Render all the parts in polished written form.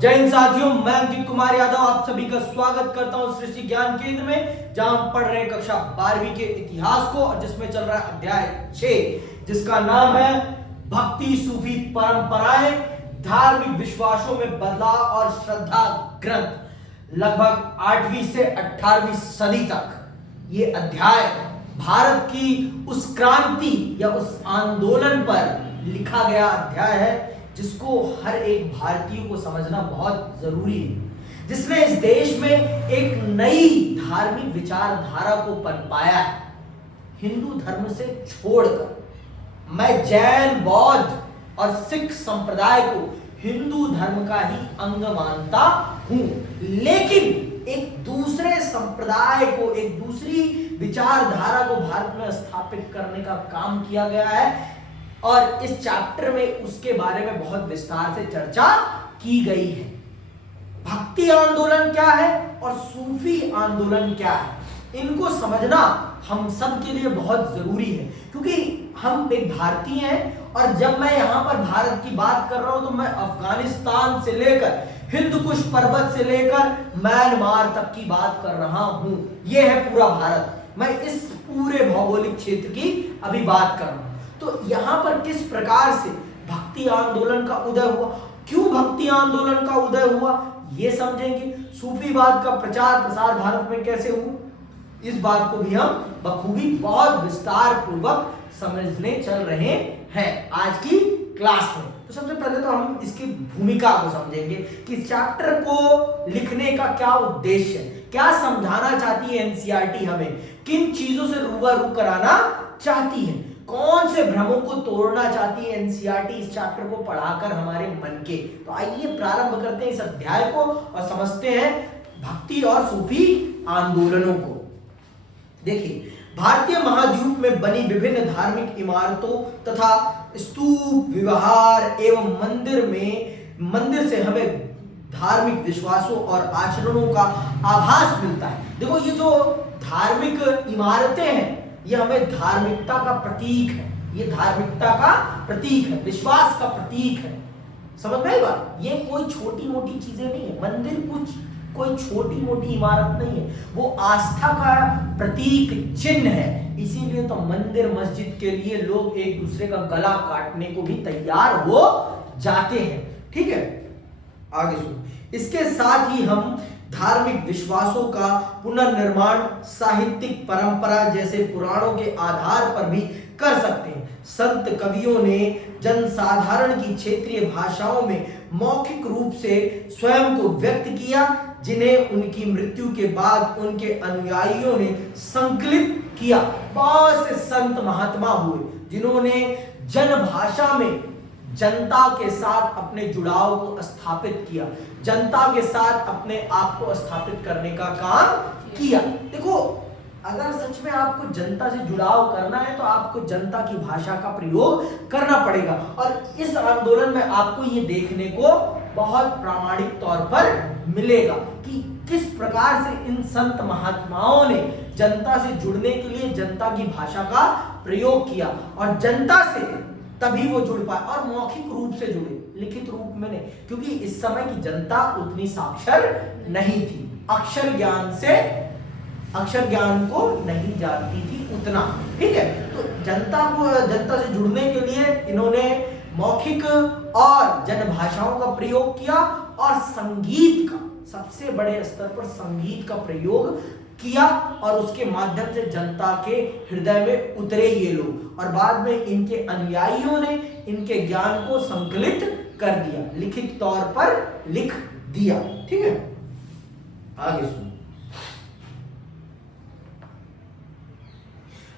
जय हिंद साथियों, मैं अंकित कुमार यादव आप सभी का स्वागत करता हूं सृष्टि ज्ञान केंद्र में, जहां हम पढ़ रहे हैं कक्षा 12वीं के इतिहास को और जिसमें चल रहा है अध्याय 6 जिसका नाम है भक्ति सूफी परंपराएं, धार्मिक विश्वासों में बदलाव और श्रद्धा ग्रंथ। लगभग 8वीं से 18वीं सदी तक ये अध्याय भारत की उस क्रांति या उस आंदोलन पर लिखा गया अध्याय है जिसको हर एक भारतीय को समझना बहुत जरूरी है, जिसने इस देश में एक नई धार्मिक विचारधारा को पनपाया है। हिंदू धर्म से छोड़कर मैं जैन, बौद्ध और सिख संप्रदाय को हिंदू धर्म का ही अंग मानता हूं, लेकिन एक दूसरे संप्रदाय को, एक दूसरी विचारधारा को भारत में स्थापित करने का काम किया गया है और इस चैप्टर में उसके बारे में बहुत विस्तार से चर्चा की गई है। भक्ति आंदोलन क्या है और सूफी आंदोलन क्या है, इनको समझना हम सब के लिए बहुत जरूरी है, क्योंकि हम एक भारतीय हैं और जब मैं यहां पर भारत की बात कर रहा हूं तो मैं अफगानिस्तान से लेकर हिंद कुश पर्वत से लेकर म्यांमार तक की बात कर रहा हूं। यह है पूरा भारत, मैं इस पूरे भौगोलिक क्षेत्र की अभी बात कर रहा हूं। तो यहां पर किस प्रकार से भक्ति आंदोलन का उदय हुआ, क्यों भक्ति आंदोलन का उदय हुआ, यह समझेंगे। सूफीवाद का प्रचार प्रसार भारत में कैसे हुआ, इस बात को भी हम बखूबी बहुत विस्तार पूर्वक समझने चल रहे हैं आज की क्लास में। तो सबसे पहले तो हम इसकी भूमिका को समझेंगे कि चैप्टर को लिखने का क्या उद्देश्य है, क्या समझाना चाहती है एनसीईआरटी, हमें किन चीजों से रूबरू कराना चाहती है, कौन से भ्रमों को तोड़ना चाहती है एनसीईआरटी इस चैप्टर को पढ़ाकर हमारे मन के। तो आइए प्रारंभ करते हैं इस अध्याय को और समझते हैं भक्ति और सूफी आंदोलनों को। देखिए, भारतीय महाद्वीप में बनी विभिन्न धार्मिक इमारतों तथा स्तूप, विहार एवं मंदिर से हमें धार्मिक विश्वासों और आचरणों का आभास मिलता है। देखो, ये जो धार्मिक इमारतें हैं ये हमें धार्मिकता का प्रतीक है, ये धार्मिकता का प्रतीक है, विश्वास का प्रतीक है। समझ में आई बात, ये कोई छोटी मोटी चीजें नहीं है। मंदिर कुछ कोई छोटी मोटी इमारत नहीं है, वो आस्था का प्रतीक चिन्ह है। इसीलिए तो मंदिर मस्जिद के लिए लोग एक दूसरे का गला काटने को भी तैयार हो जाते हैं। ठीक है, आगे सुनो। इसके साथ ही हम धार्मिक विश्वासों का पुनर्निर्माण साहित्यिक परंपरा जैसे पुराणों के आधार पर भी कर सकते हैं। संत कवियों ने जनसाधारण की क्षेत्रीय भाषाओं में मौखिक रूप से स्वयं को व्यक्त किया, जिन्हें उनकी मृत्यु के बाद उनके अनुयायियों ने संकलित किया। बहुत से संत महात्मा हुए जिन्होंने जन भाषा में जनता के साथ अपने जुड़ाव को स्थापित किया, जनता के साथ अपने आप को स्थापित करने का काम किया। देखो, अगर सच में आपको जनता से जुड़ाव करना है तो आपको जनता की भाषा का प्रयोग करना पड़ेगा और इस आंदोलन में आपको ये देखने को बहुत प्रामाणिक तौर पर मिलेगा कि किस प्रकार से इन संत महात्माओं ने जनता से जुड़ने के लिए जनता की भाषा का प्रयोग किया और जनता से तभी वो जुड़ पाए और मौखिक रूप से जुड़े, लिखित रूप में नहीं, क्योंकि इस समय की जनता उतनी साक्षर नहीं थी, अक्षर ज्ञान को नहीं जानती थी उतना। ठीक है, तो जनता से जुड़ने के लिए इन्होंने मौखिक और जन भाषाओं का प्रयोग किया और संगीत का, सबसे बड़े स्तर पर संगीत का प्रयोग किया और उसके माध्यम से जनता के हृदय में उतरे ये लोग और बाद में इनके अनुयायियों ने इनके ज्ञान को संकलित कर दिया, लिखित तौर पर लिख दिया। ठीक है, आगे सुनो।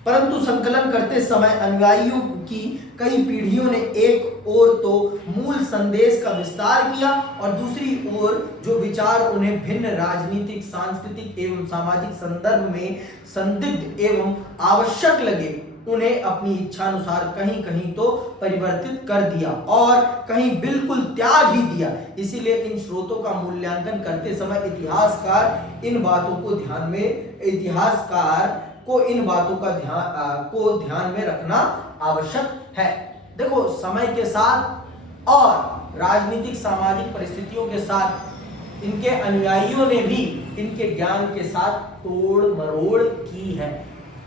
परंतु संकलन करते समय अनुयायियों की कई पीढ़ियों ने एक ओर तो मूल संदेश का विस्तार किया और दूसरी ओर जो विचार उन्हें भिन्न राजनीतिक, सांस्कृतिक एवं सामाजिक संदर्भ में संदिग्ध एवं आवश्यक लगे उन्हें अपनी इच्छानुसार कहीं कहीं तो परिवर्तित कर दिया और कहीं बिल्कुल त्याग ही दिया। इसीलिए इन स्रोतों का मूल्यांकन करते समय इतिहासकार इन बातों का ध्यान में रखना आवश्यक है। देखो, समय के साथ और राजनीतिक सामाजिक परिस्थितियों के साथ इनके अनुयायियों ने भी इनके ज्ञान के साथ तोड़ मरोड़ की है।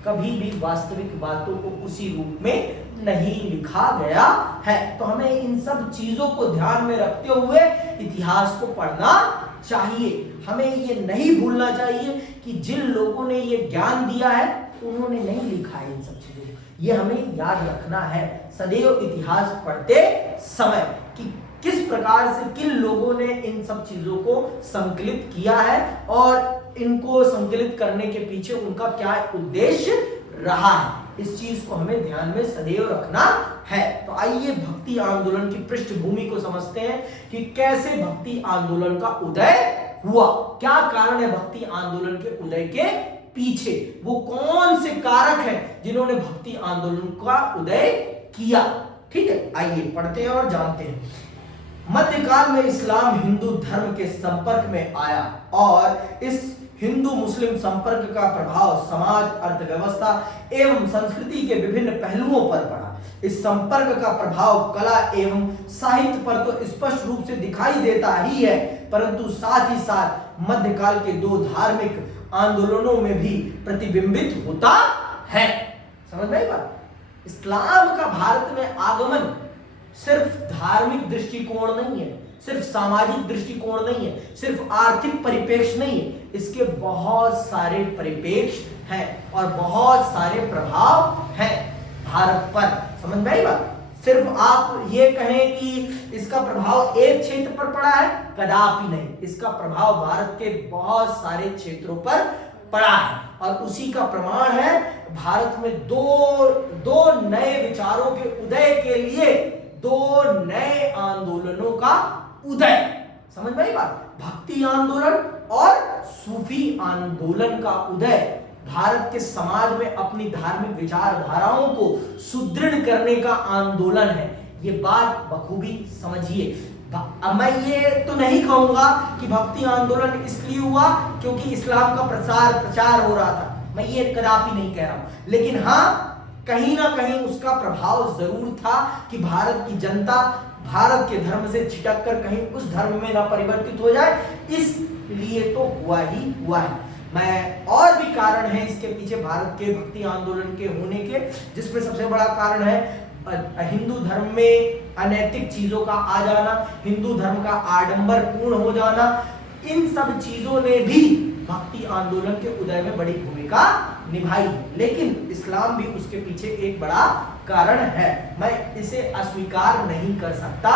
कभी भी वास्तविक बातों को उसी रूप में नहीं लिखा गया है। तो हमें इन सब चीजों को ध्यान में रखते हुए इतिहास को पढ़ना चाहिए। हमें ये नहीं भूलना चाहिए कि जिन लोगों ने ये ज्ञान दिया है उन्होंने नहीं लिखा है इन सब चीजों को। ये हमें याद रखना है सदैव इतिहास पढ़ते समय कि किस प्रकार से किन लोगों ने इन सब चीजों को संकलित किया है और इनको संकलित करने के पीछे उनका क्या उद्देश्य रहा है। इस चीज को हमें ध्यान में सदैव रखना है। तो आइए भक्ति आंदोलन की पृष्ठभूमि को समझते हैं कि कैसे भक्ति आंदोलन का उदय हुआ, क्या कारण है भक्ति आंदोलन के उदय के पीछे, वो कौन से कारक हैं जिन्होंने भक्ति आंदोलन का उदय किया। ठीक है, आइए पढ़ते हैं और जानते हैं। मध्यकाल में इस्लाम हिंदू धर्म के संपर्क में आया और इस हिंदू मुस्लिम संपर्क का प्रभाव समाज, अर्थव्यवस्था एवं संस्कृति के विभिन्न पहलुओं पर पड़ा। इस संपर्क का प्रभाव कला एवं साहित्य पर तो स्पष्ट रूप से दिखाई देता ही है, परंतु साथ ही साथ मध्यकाल के दो धार्मिक आंदोलनों में भी प्रतिबिंबित होता है। समझ में आई बात? इस्लाम का भारत में आगमन सिर्फ धार्मिक दृष्टिकोण नहीं है, सिर्फ सामाजिक दृष्टिकोण नहीं है, सिर्फ आर्थिक परिप्रेक्ष्य नहीं है, इसके बहुत सारे परिप्रेक्ष्य हैं और बहुत सारे प्रभाव हैं भारत पर। समझ में आई बात? सिर्फ आप ये कहें कि इसका प्रभाव एक क्षेत्र पर पड़ा है, कदापि नहीं। इसका प्रभाव भारत के बहुत सारे क्षेत्रों पर पड़ा है और उसी का प्रमाण है भारत में दो नए विचारों के उदय के लिए दो नए आंदोलनों का उदय। समझ में आई बात? भक्ति आंदोलन और सूफी आंदोलन का उदय भारत के समाज में अपनी धार्मिक विचारधाराओं को सुदृढ़ करने का आंदोलन है। ये बात बखूबी समझिए। अब मैं ये तो नहीं कहूंगा कि भक्ति आंदोलन इसलिए हुआ क्योंकि इस्लाम का प्रचार हो रहा था, मैं ये कदापि नहीं कह रहा हूं, लेकिन हाँ कहीं ना कहीं उसका प्रभाव जरूर था कि भारत की जनता भारत के धर्म से छिटक कर कहीं उस धर्म में ना परिवर्तित हो जाए, इसलिए तो हुआ ही हुआ है। मैं और भी कारण है इसके पीछे भारत के भक्ति आंदोलन के होने के, जिसमें सबसे बड़ा कारण है हिंदू धर्म में अनैतिक चीजों का आ जाना, हिंदू धर्म का आडंबर पूर्ण हो जाना। इन सब चीजों ने भी भक्ति आंदोलन के उदय में बड़ी भूमिका निभाई, लेकिन इस्लाम भी उसके पीछे एक बड़ा कारण है। मैं इसे अस्वीकार नहीं कर सकता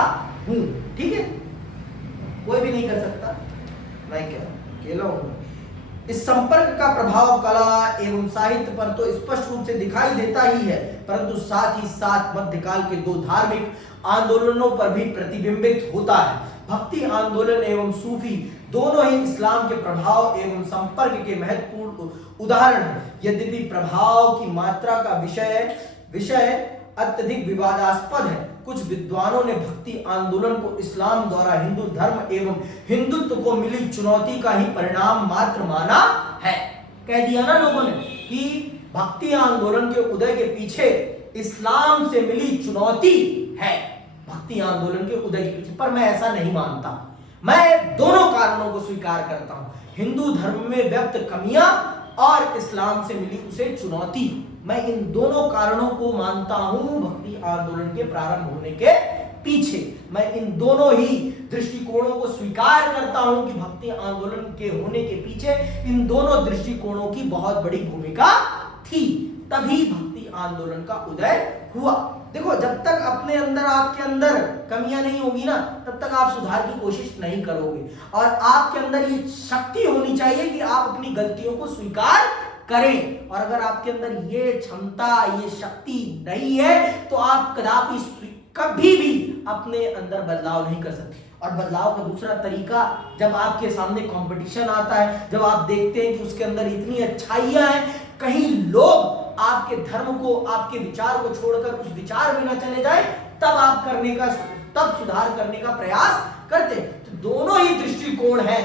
हूं। ठीक है, कोई भी नहीं कर सकता, मैं क्या अकेला हूं। इस संपर्क का प्रभाव कला एवं साहित्य पर तो स्पष्ट रूप से दिखाई देता ही है, परंतु साथ ही साथ मध्यकाल के दो धार्मिक आंदोलनों पर भी प्रतिबिंबित होता है। भक्ति आंदोलन एवं सूफी दोनों ही इस्लाम के प्रभाव एवं संपर्क के महत्वपूर्ण उदाहरण हैं। यद्यपि प्रभाव की मात्रा का विषय अत्यधिक विवादास्पद है, कुछ विद्वानों ने भक्ति आंदोलन को इस्लाम द्वारा हिंदू धर्म एवं हिंदुत्व को मिली चुनौती का ही परिणाम मात्र माना है। कह दिया ना लोगों ने कि भक्ति आंदोलन के उदय के पीछे इस्लाम से मिली चुनौती है, भक्ति आंदोलन के उदय के पीछे। पर मैं ऐसा नहीं मानता, मैं दोनों कारणों को स्वीकार करता हूं, हिंदू धर्म में व्यक्त कमियां और इस्लाम से मिली उसे चुनौती। मैं इन दोनों कारणों को मानता हूं भक्ति आंदोलन के प्रारंभ होने के पीछे। मैं इन दोनों ही दृष्टिकोणों को स्वीकार करता हूं कि भक्ति आंदोलन के होने के पीछे इन दोनों दृष्टिकोणों की बहुत बड़ी भूमिका थी, तभी भक्ति आंदोलन का उदय हुआ। देखो, जब तक अपने अंदर आपके अंदर कमियां नहीं होगी ना, तब तक आप सुधार की कोशिश नहीं करोगे। और आपके अंदर ये शक्ति होनी चाहिए कि आप अपनी गलतियों को स्वीकार करें। और अगर आपके अंदर ये क्षमता, ये शक्ति नहीं है, तो आप कभी भी अपने अंदर बदलाव नहीं कर सकते। और बदलाव का दूसरा तरीका, जब आपके सामने कंपटीशन आता है, जब आप देखते हैं कि उसके अंदर इतनी अच्छाइयां हैं, कहीं लोग आपके धर्म को, आपके विचार को छोड़कर उस विचार में न चले जाए, तब सुधार करने का प्रयास करते। तो दोनों ही दृष्टिकोण हैं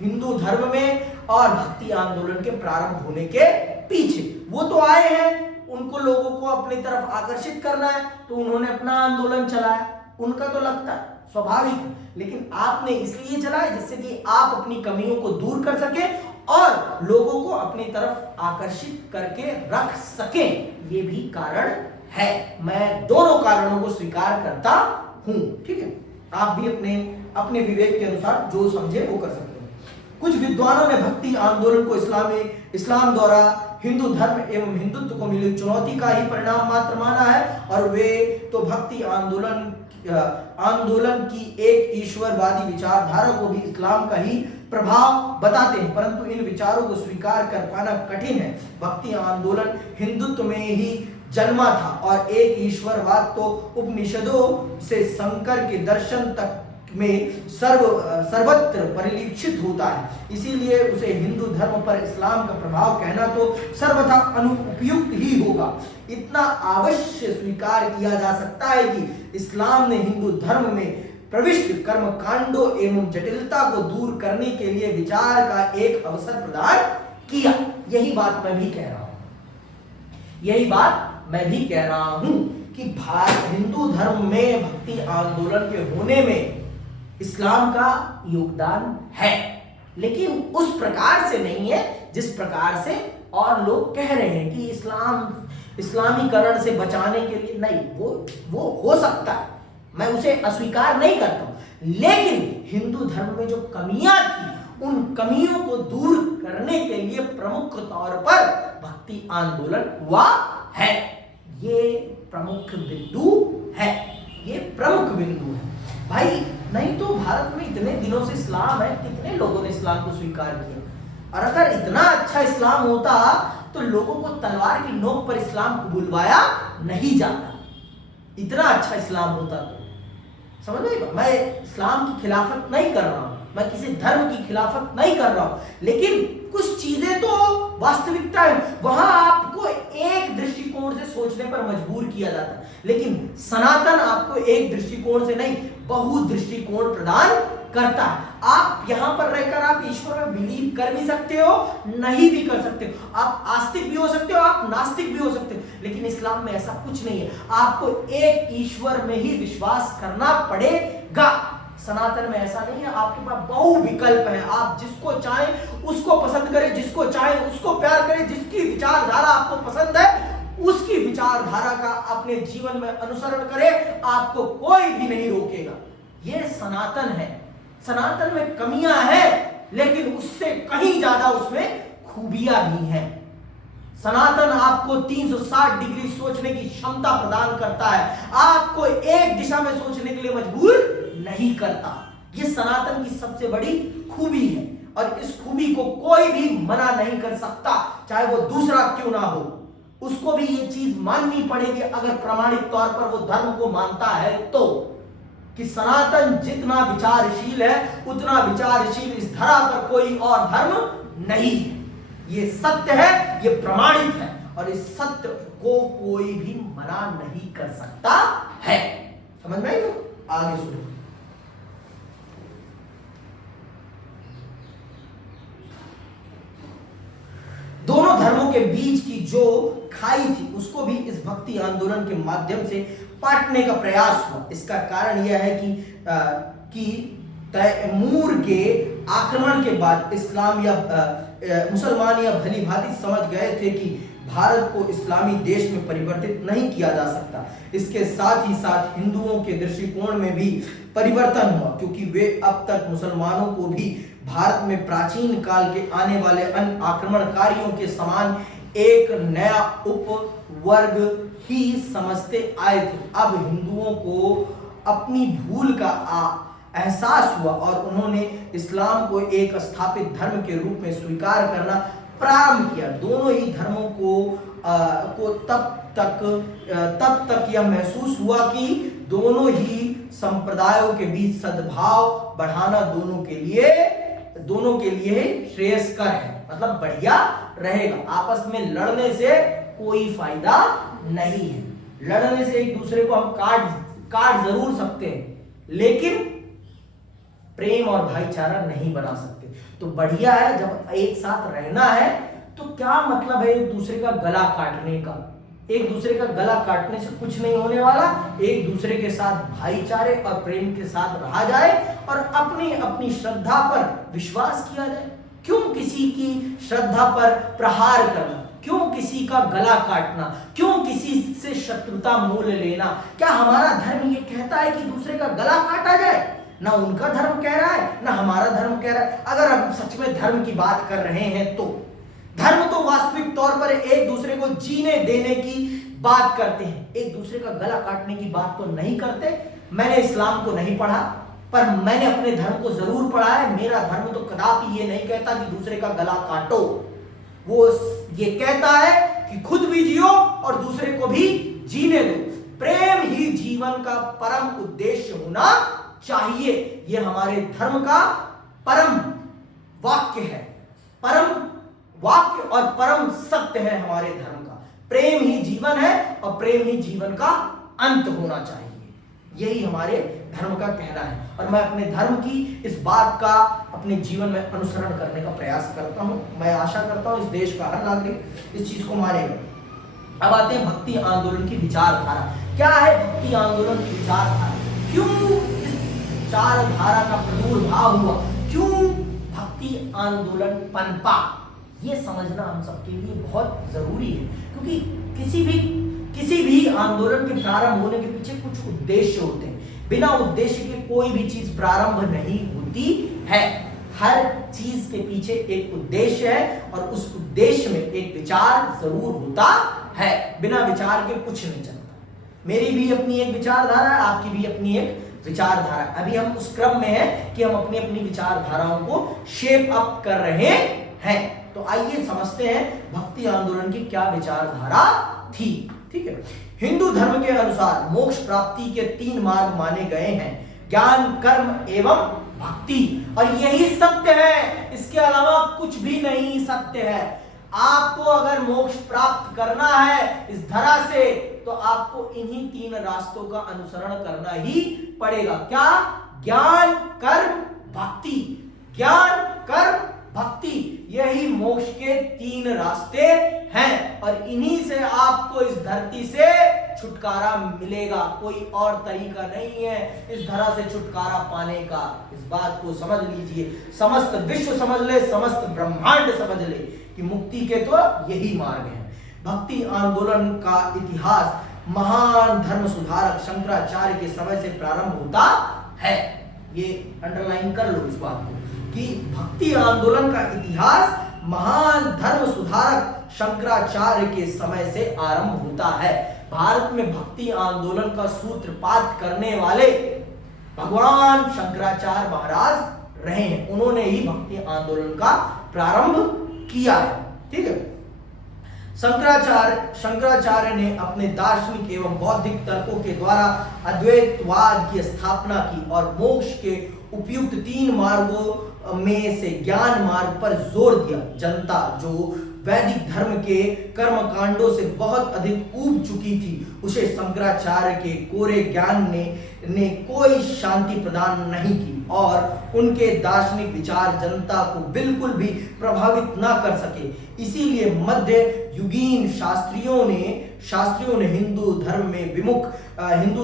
हिंदू धर्म में और भक्ति आंदोलन के प्रारंभ होने के पीछे। वो तो आए हैं, उनको लोगों को अपनी तरफ आकर्षित करना है, तो उन्होंने अपना आंदोलन चलाया, उनका तो लगता है स्वाभाविक है, लेकिन आपने इसलिए चलाया जिससे कि आप अपनी कमियों को दूर कर सके और लोगों को अपनी तरफ आकर्षित करके रख सके। ये भी कारण है। मैं दोनों कारणों को स्वीकार करता हूं। ठीक है, आप भी अपने अपने विवेक के अनुसार जो समझे वो कर सकते हैं। कुछ विद्वानों ने भक्ति आंदोलन को इस्लाम द्वारा हिंदू धर्म एवं हिंदुत्व को मिली चुनौती का ही परिणाम मात्र माना है, और वे तो भक्ति आंदोलन की एक ईश्वरवादी विचारधारा को भी इस्लाम का ही प्रभाव बताते हैं, परंतु इन विचारों को स्वीकार कर पाना कठिन है। भक्ति आंदोलन हिंदुत्व में ही जन्मा था और एक ईश्वरवाद तो उपनिषदों से शंकर के दर्शन तक में सर्वत्र परिलक्षित होता है। इसीलिए उसे हिंदू धर्म पर इस्लाम का प्रभाव कहना तो सर्वथा अनुपयुक्त ही होगा। इतना अवश्य स्वीकार किया जा सकता है कि इस्लाम ने हिंदू धर्म में प्रविष्ट कर्म कांडों एवं जटिलता को दूर करने के लिए विचार का एक अवसर प्रदान किया। यही बात मैं भी कह रहा हूं कि हिंदू धर्म में भक्ति आंदोलन के होने में इस्लाम का योगदान है, लेकिन उस प्रकार से नहीं है जिस प्रकार से और लोग कह रहे हैं कि इस्लामीकरण से बचाने के लिए। नहीं, वो हो सकता है, मैं उसे अस्वीकार नहीं करता हूं, लेकिन हिंदू धर्म में जो कमियां थी उन कमियों को दूर करने के लिए प्रमुख तौर पर भक्ति आंदोलन हुआ है। ये प्रमुख बिंदु है। भाई, नहीं तो भारत में इतने दिनों से इस्लाम है, कितने लोगों ने इस्लाम को स्वीकार किया, और अगर इतना अच्छा इस्लाम होता तो लोगों को तलवार की नोक पर इस्लाम को बुलवाया नहीं जाता। इतना अच्छा इस्लाम होता तो समझ में। मैं इस्लाम की खिलाफत नहीं कर रहा हूं, मैं किसी धर्म की खिलाफत नहीं कर रहा हूं, लेकिन कुछ चीजें तो वास्तविकता है, वहां आपको एक दृष्टिकोण से सोचने पर मजबूर किया जाता है, लेकिन सनातन आपको एक दृष्टिकोण से नहीं, बहु दृष्टिकोण प्रदान करता है। आप यहां पर रहकर आप ईश्वर में बिलीव कर भी सकते हो, नहीं भी कर सकते हो, आप आस्तिक भी हो सकते हो, आप नास्तिक भी हो सकते हो, लेकिन इस्लाम में ऐसा कुछ नहीं है। आपको एक ईश्वर में ही विश्वास करना पड़ेगा। सनातन में ऐसा नहीं है, आपके पास बहु विकल्प है, आप जिसको चाहें उसको पसंद करें, जिसको चाहें उसको प्यार करें, जिसकी विचारधारा आपको पसंद है उसकी विचारधारा का अपने जीवन में अनुसरण करें, आपको कोई भी नहीं रोकेगा। यह सनातन है। सनातन में कमियां हैं, लेकिन उससे कहीं ज्यादा उसमें खूबियां भी हैं। सनातन आपको 360 डिग्री सोचने की क्षमता प्रदान करता है, आपको एक दिशा में सोचने के लिए मजबूर नहीं करता। यह सनातन की सबसे बड़ी खूबी है, और इस खूबी को कोई भी मना नहीं कर सकता, चाहे वो दूसरा क्यों ना हो। उसको भी ये चीज माननी पड़ेगी, अगर प्रामाणिक तौर पर वो धर्म को मानता है तो, कि सनातन जितना विचारशील है उतना विचारशील इस धरा पर कोई और धर्म नहीं है। ये सत्य है, ये प्रमाणित है, और इस सत्य को कोई भी मना नहीं कर सकता है। समझ में आई? आगे सुनो। दोनों धर्मों के बीच की जो खाई थी उसको भी इस भक्ति आंदोलन के माध्यम से पाटने का प्रयास हुआ। इसका कारण यह है कि तैमूर के आक्रमण के बाद मुसलमान या भली भांति समझ गए थे कि भारत को इस्लामी देश में परिवर्तित नहीं किया जा सकता। इसके साथ ही साथ हिंदुओं के दृष्टिकोण में भी परिवर्तन हुआ, क्योंकि वे अब तक मुसलमानों को भी भारत में प्राचीन काल के आने वाले अन्य आक्रमणकारियों के समान एक नया उपवर्ग ही समझते आए थे। अब हिंदुओं को अपनी भूल का एहसास हुआ और उन्होंने इस्लाम को एक स्थापित धर्म के रूप में स्वीकार करना प्रारंभ किया। दोनों ही धर्मों को तब तक यह महसूस हुआ कि दोनों ही संप्रदायों के बीच सद्भाव बढ़ाना दोनों के लिए श्रेयस्कर है, मतलब बढ़िया रहेगा। आपस में लड़ने से कोई फायदा नहीं है। लड़ने से एक दूसरे को हम काट जरूर सकते हैं, लेकिन प्रेम और भाईचारा नहीं बना सकते। तो बढ़िया है, जब एक साथ रहना है तो क्या मतलब है एक दूसरे का गला काटने का। एक दूसरे का गला काटने से कुछ नहीं होने वाला। एक दूसरे के साथ भाईचारे और प्रेम के साथ रहा जाए और अपनी अपनी श्रद्धा पर विश्वास किया जाए। क्यों किसी की श्रद्धा पर प्रहार करना, क्यों किसी का गला काटना, क्यों किसी से शत्रुता मोल लेना? क्या हमारा धर्म ये कहता है कि दूसरे का गला काटा जाए? ना उनका धर्म कह रहा है, ना हमारा धर्म कह रहा है। अगर हम सच में धर्म की बात कर रहे हैं तो धर्म तो वास्तविक तौर पर एक दूसरे को जीने देने की बात करते हैं, एक दूसरे का गला काटने की बात तो नहीं करते। मैंने इस्लाम को नहीं पढ़ा, पर मैंने अपने धर्म को जरूर पढ़ा है। मेरा धर्म तो कदापि ये नहीं कहता कि दूसरे का गला काटो। वो ये कहता है कि खुद भी जियो और दूसरे को भी जीने दो। प्रेम ही जीवन का परम उद्देश्य होना चाहिए। ये हमारे धर्म का परम वाक्य है, परम वाक्य और परम सत्य है हमारे धर्म का। प्रेम ही जीवन है और प्रेम ही जीवन का अंत होना चाहिए। यही हमारे धर्म का कहना है और मैं अपने धर्म की इस बात का अपने जीवन में अनुसरण करने का प्रयास करता हूं। मैं आशा करता हूं इस देश का हर नागरिक इस चीज को मानेगा। अब आते हैं भक्ति आंदोलन की विचारधारा। क्या है भक्ति आंदोलन की विचारधारा? क्यों इस विचारधारा का प्रादुर्भाव हुआ? क्यों भक्ति आंदोलन पनपा? ये समझना हम सबके लिए बहुत जरूरी है, क्योंकि किसी भी आंदोलन के प्रारंभ होने के पीछे कुछ उद्देश्य होते हैं। बिना उद्देश्य के कोई भी चीज प्रारंभ नहीं होती है। हर चीज के पीछे एक उद्देश्य है और उस उद्देश्य में एक विचार जरूर होता है। बिना विचार के कुछ नहीं चलता। मेरी भी अपनी एक विचारधारा है, आपकी भी अपनी एक विचारधारा। अभी हम उस क्रम में हैं कि हम अपनी अपनी विचारधाराओं को शेप अप कर रहे हैं। तो आइए समझते हैं भक्ति आंदोलन की क्या विचारधारा थी। ठीक है, हिंदू धर्म के अनुसार मोक्ष प्राप्ति के 3 मार्ग माने गए हैं, ज्ञान, कर्म एवं भक्ति, और यही सत्य है। इसके अलावा कुछ भी नहीं सत्य है। आपको अगर मोक्ष प्राप्त करना है इस धरा से, तो आपको इन्हीं 3 रास्तों का अनुसरण करना ही पड़ेगा। क्या? ज्ञान, कर्म, भक्ति। ज्ञान, कर्म, भक्ति, यही मोक्ष के 3 रास्ते हैं और इन्हीं से आपको इस धरती से छुटकारा मिलेगा। कोई और तरीका नहीं है इस धरा से छुटकारा पाने का। इस बात को समझ लीजिए। समस्त विश्व समझ ले, समस्त ब्रह्मांड समझ ले कि मुक्ति के तो यही मार्ग है। भक्ति आंदोलन का इतिहास महान धर्म सुधारक शंकराचार्य के समय से प्रारंभ होता है। ये अंडरलाइन कर लो इस बात को कि भक्ति आंदोलन का इतिहास महान धर्म सुधारक शंकराचार्य के समय से आरंभ होता है। भारत में भक्ति आंदोलन का सूत्रपात करने वाले भगवान शंकराचार्य महाराज रहे हैं। उन्होंने ही भक्ति आंदोलन का प्रारंभ किया है। ठीक है, शंकराचार्य ने अपने दार्शनिक एवं बौद्धिक तर्कों के द्वारा अद्वैतवाद की स्थापना की और मोक्ष के उपयुक्त 3 मार्गों में से ज्ञान मार्ग पर जोर दिया। जनता जो वैदिक धर्म के कर्म कांडों से बहुत अधिक ऊब चुकी थी, उसे शंकराचार्य के कोरे ज्ञान ने कोई शांति प्रदान नहीं की और उनके दार्शनिक विचार जनता को बिल्कुल भी प्रभावित न कर सके। इसीलिए मध्य युगीन शास्त्रियों ने हिंदू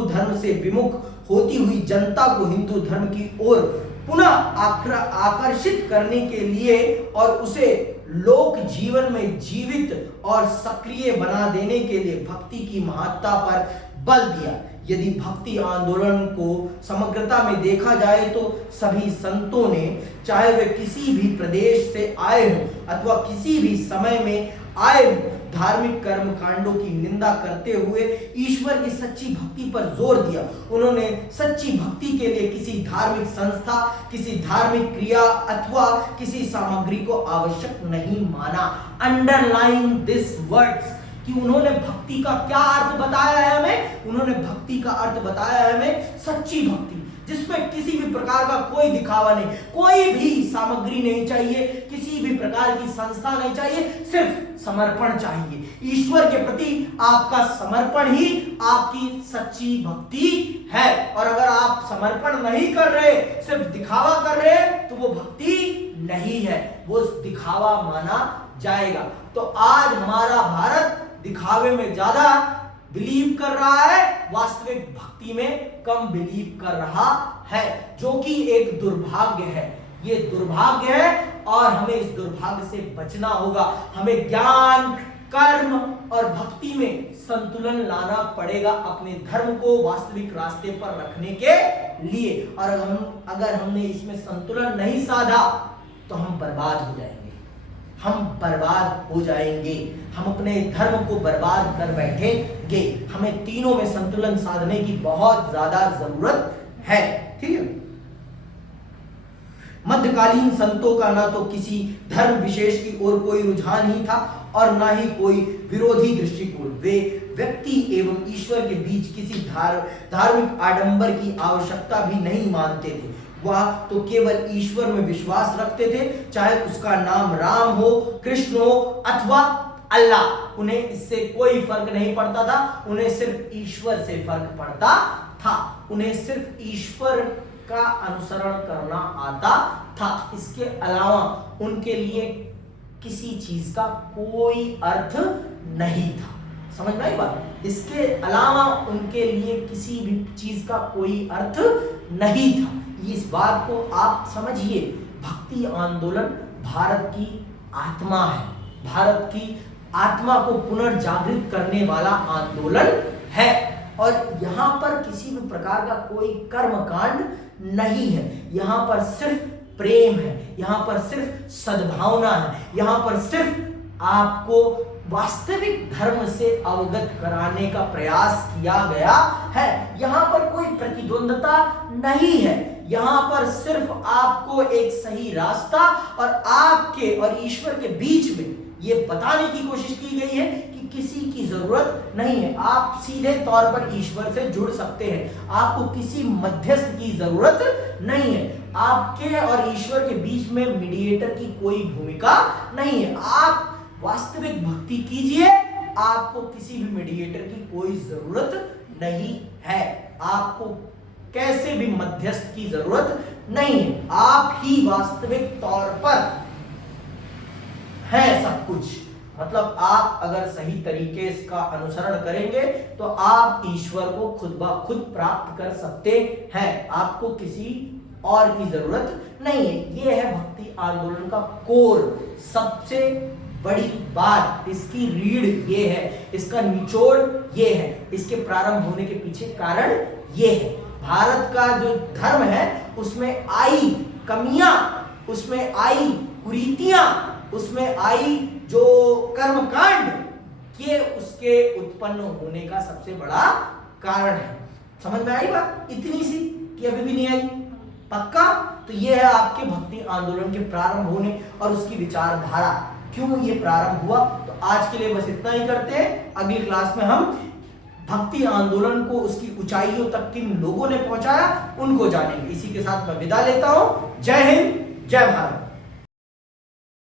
धर्म से विमुख होती हुई जनता को हिंदू धर्म की ओर पुनः आकर्षित करने के लिए और उसे लोक जीवन में जीवित और सक्रिय बना देने के लिए भक्ति की महत्ता पर बल दिया। यदि भक्ति आंदोलन को समग्रता में देखा जाए तो सभी संतों ने, चाहे वे किसी भी प्रदेश से आए हों अथवा किसी भी समय में आए हों, धार्मिक कर्म कांडों की निंदा करते हुए ईश्वर की सच्ची भक्ति पर जोर दिया। उन्होंने सच्ची भक्ति के लिए किसी धार्मिक संस्था, किसी धार्मिक क्रिया अथवा किसी सामग्री को आवश्यक नहीं माना। अंडरलाइन दिस वर्ड्स कि उन्होंने भक्ति का क्या अर्थ बताया है हमें। उन्होंने भक्ति का अर्थ बताया है हमें सच्ची भक्ति, जिसमें किसी भी प्रकार का कोई दिखावा नहीं, कोई भी सामग्री नहीं चाहिए, किसी भी प्रकार की संस्था नहीं चाहिए, सिर्फ समर्पण चाहिए। ईश्वर के प्रति आपका समर्पण ही आपकी सच्ची भक्ति है। और अगर आप समर्पण नहीं कर रहे, सिर्फ दिखावा कर रहे, तो वो भक्ति नहीं है, वो दिखावा माना जाएगा। तो आज हमारा भारत दिखावे में ज्यादा बिलीव कर रहा है, वास्तविक भक्ति में कम बिलीव कर रहा है, जो कि एक दुर्भाग्य है। ये दुर्भाग्य है और हमें इस दुर्भाग्य से बचना होगा। हमें ज्ञान, कर्म और भक्ति में संतुलन लाना पड़ेगा अपने धर्म को वास्तविक रास्ते पर रखने के लिए। और अगर हमने इसमें संतुलन नहीं साधा तो हम बर्बाद हो जाएंगे, हम बर्बाद हो जाएंगे, हम अपने धर्म को बर्बाद कर बैठेंगे। हमें तीनों में संतुलन साधने की बहुत ज्यादा जरूरत है। ठीक है। मध्यकालीन संतों का ना तो किसी धर्म विशेष की ओर कोई रुझान ही था और ना ही कोई विरोधी दृष्टिकोण। वे व्यक्ति एवं ईश्वर के बीच किसी धार्मिक आडंबर की आवश्यकता भी नहीं मानते थे। वह तो केवल ईश्वर में विश्वास रखते थे, चाहे उसका नाम राम हो, कृष्ण हो अथवा अल्लाह। उन्हें इससे कोई फर्क नहीं पड़ता था, उन्हें सिर्फ ईश्वर से फर्क पड़ता था। उन्हें सिर्फ ईश्वर का अनुसरण करना आता था। इसके अलावा उनके लिए किसी चीज का कोई अर्थ नहीं था। समझ में आई बात? इसके अलावा उनके लिए किसी भी चीज का कोई अर्थ नहीं था। इस बात को आप समझिए। भक्ति आंदोलन भारत की आत्मा है, भारत की आत्मा को पुनर्जागृत करने वाला आंदोलन है। और यहाँ पर किसी भी प्रकार का कोई कर्मकांड नहीं है, यहाँ पर सिर्फ प्रेम है, यहाँ पर सिर्फ सद्भावना है, यहाँ पर सिर्फ आपको वास्तविक धर्म से अवगत कराने का प्रयास किया गया है। यहाँ पर कोई प्रतिद्वंदता नहीं है, यहाँ पर सिर्फ आपको एक सही रास्ता और आपके और ईश्वर के बीच में ये बताने की कोशिश की गई है कि किसी की जरूरत नहीं है। आप सीधे तौर पर ईश्वर से जुड़ सकते हैं, आपको किसी मध्यस्थ की जरूरत नहीं है। आपके और ईश्वर के बीच में मीडिएटर की कोई भूमिका नहीं है। आप वास्तविक भक्ति कीजिए, आपको किसी भी मीडिएटर की कोई जरूरत नहीं है, आपको कैसे भी मध्यस्थ की जरूरत नहीं है। आप ही वास्तविक तौर पर है सब कुछ। मतलब आप अगर सही तरीके का अनुसरण करेंगे तो आप ईश्वर को खुद ब खुद प्राप्त कर सकते हैं, आपको किसी और की जरूरत नहीं है। ये है भक्ति आंदोलन का कोर, सबसे बड़ी बात, इसकी रीढ़ ये है, इसका निचोड़ ये है, इसके प्रारंभ होने के पीछे कारण ये है। भारत का जो धर्म है उसमें आई कमियां, उसमें आई कुरीतियां, उसमें आई जो कर्मकांड, ये उसके उत्पन्न होने का सबसे बड़ा कारण है। समझ में आई बात? इतनी सी कि अभी भी नहीं आई? पक्का? तो ये है आपके भक्ति आंदोलन के प्रारंभ होने और उसकी विचारधारा, क्यों ये प्रारंभ हुआ। तो आज के लिए बस इतना ही करते हैं। अगली क्लास में हम भक्ति आंदोलन को उसकी ऊंचाइयों तक किन लोगों ने पहुंचाया उनको जानेंगे। इसी के साथ मैं विदा लेता हूं। जय हिंद, जय भारत।